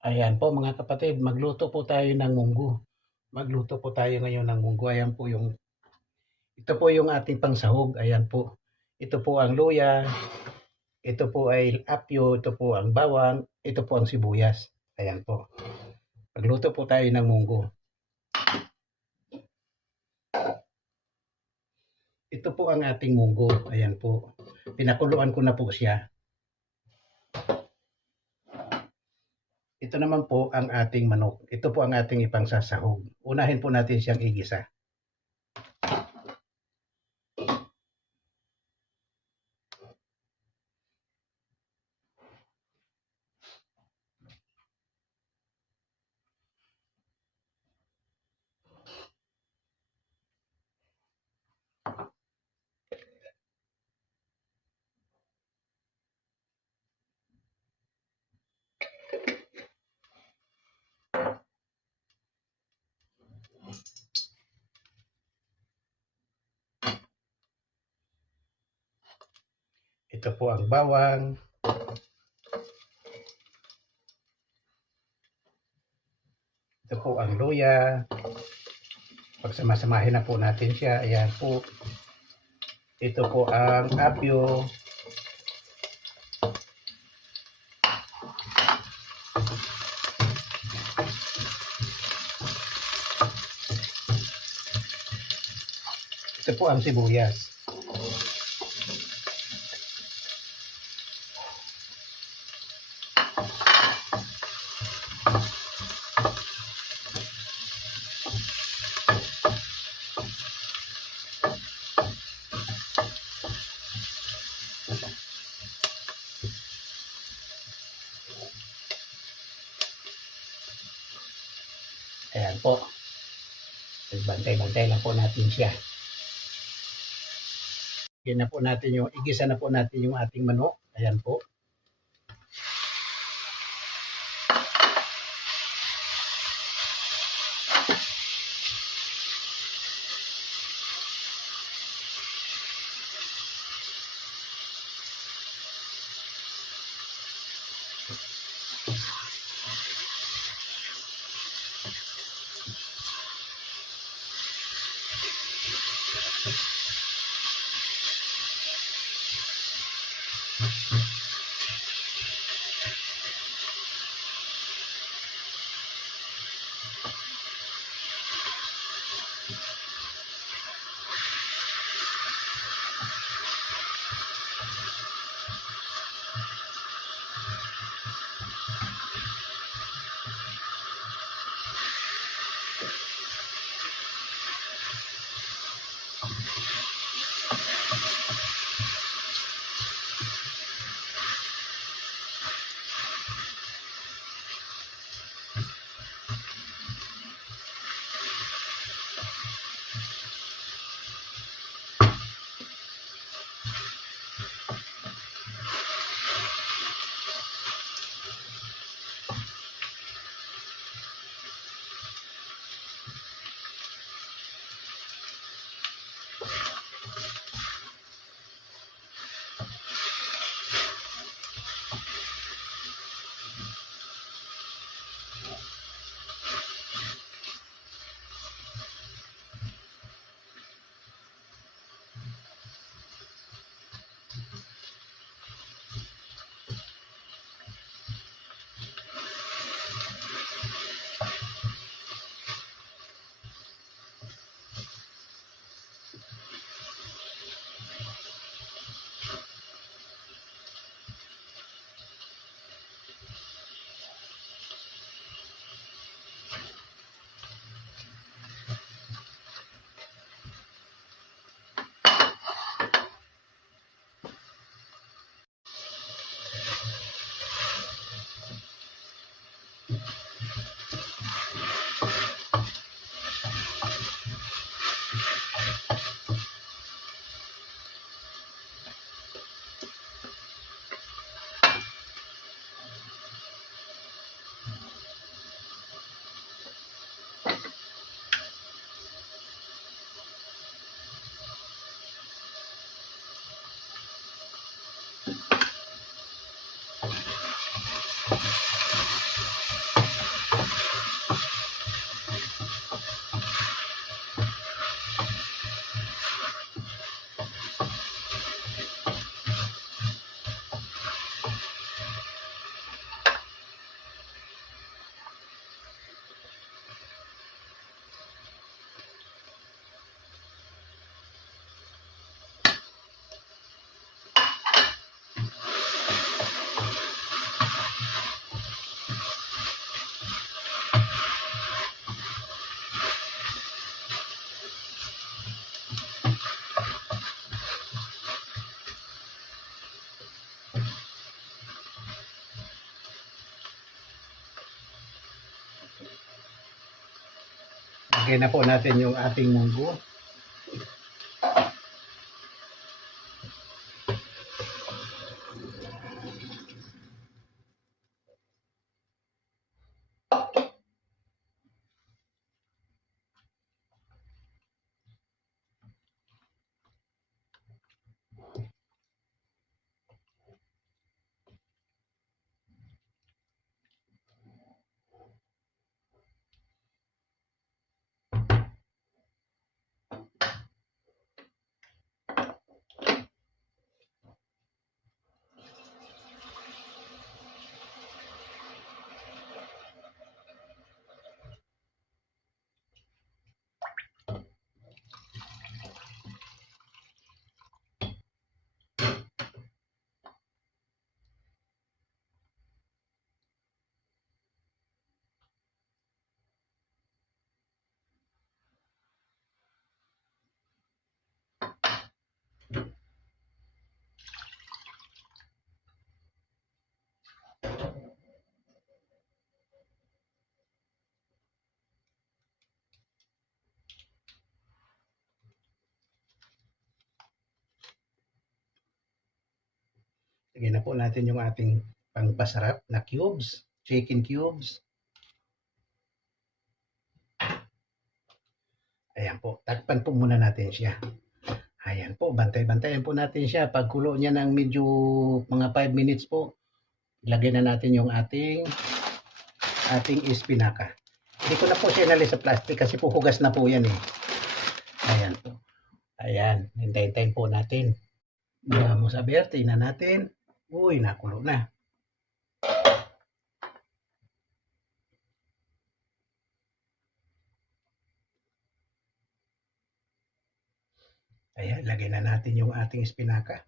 Ayan po mga kapatid, magluto po tayo ng munggo. Magluto po tayo ngayon ng munggo. Ito po yung ating pangsahog. Ayan po. Ito po ang luya, ito po ay apyo, ito po ang bawang, ito po ang sibuyas. Ayan po. Magluto po tayo ng munggo. Ito po ang ating munggo. Ayan po. Pinakuluan ko na po siya. Ito naman po ang ating manok. Ito po ang ating ipangsasahog. Unahin po natin siyang igisa. Ito po ang bawang. Ito po ang luya. Pagsamasamahin na po natin siya. Ayan po. Ito po ang apyo. Ito po ang sibuyas. Ayan po. Bantay-bantay lang po natin siya. Igisa na po natin yung ating manok. Ayan po. Lagay na po natin yung ating munggo. Lagyan na po natin yung ating pangpasarap na cubes, chicken cubes. Ayan po, takpan po muna natin siya. Ayan po, bantay-bantayan po natin siya. Pagkulo niya ng medyo mga 5 minutes po, ilagay na natin yung ating espinaka. Hindi ko na po siya inalis sa plastic kasi po hugas na po yan eh. Ayan po. Ayan, hintayin po natin. Vamos a ver, tingnan natin. Uy, nakulo na. Ayan, lagay na natin yung ating espinaka.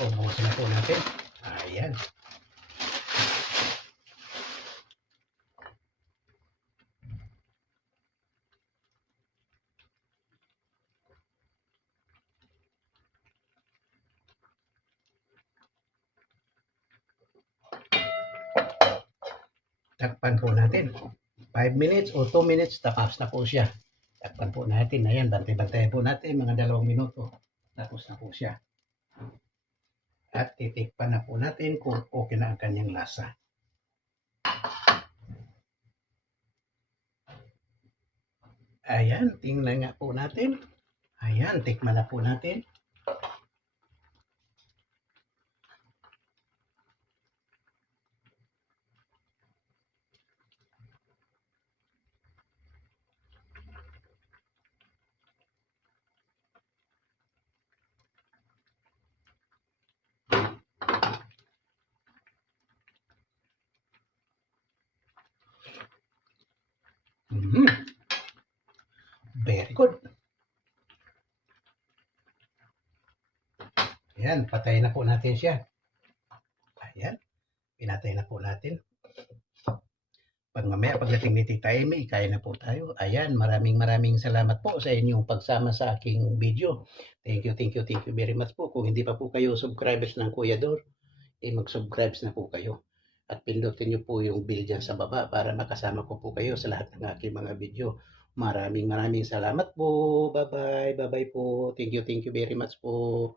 Ubusin na po natin. Ayan. Takpan po natin. 5 minutes o 2 minutes, tapos na po siya. Takpan po natin. Ayan, bantay-bantayan po natin. Mga 2 minuto. Tapos na po siya. At titikpan na po natin kung okay na ang kanyang lasa. Ayan, tingnan nga po natin. Ayan, tikman na po natin. Very good. Ayan, patayin na po natin siya. Ayan, pinatay na po natin. Pag mamaya pagdating ni Tita Amy, kaya na po tayo. Ayan, maraming salamat po sa inyong pagsama sa aking video. Thank you very much po. Kung hindi pa po kayo subscribers ng Kuya Dor, mag-subscribe na po kayo. At pindutin nyo po yung bell dyan sa baba para makasama ko po kayo sa lahat ng aking mga video. Maraming salamat po. Bye-bye. Bye-bye po. Thank you very much po.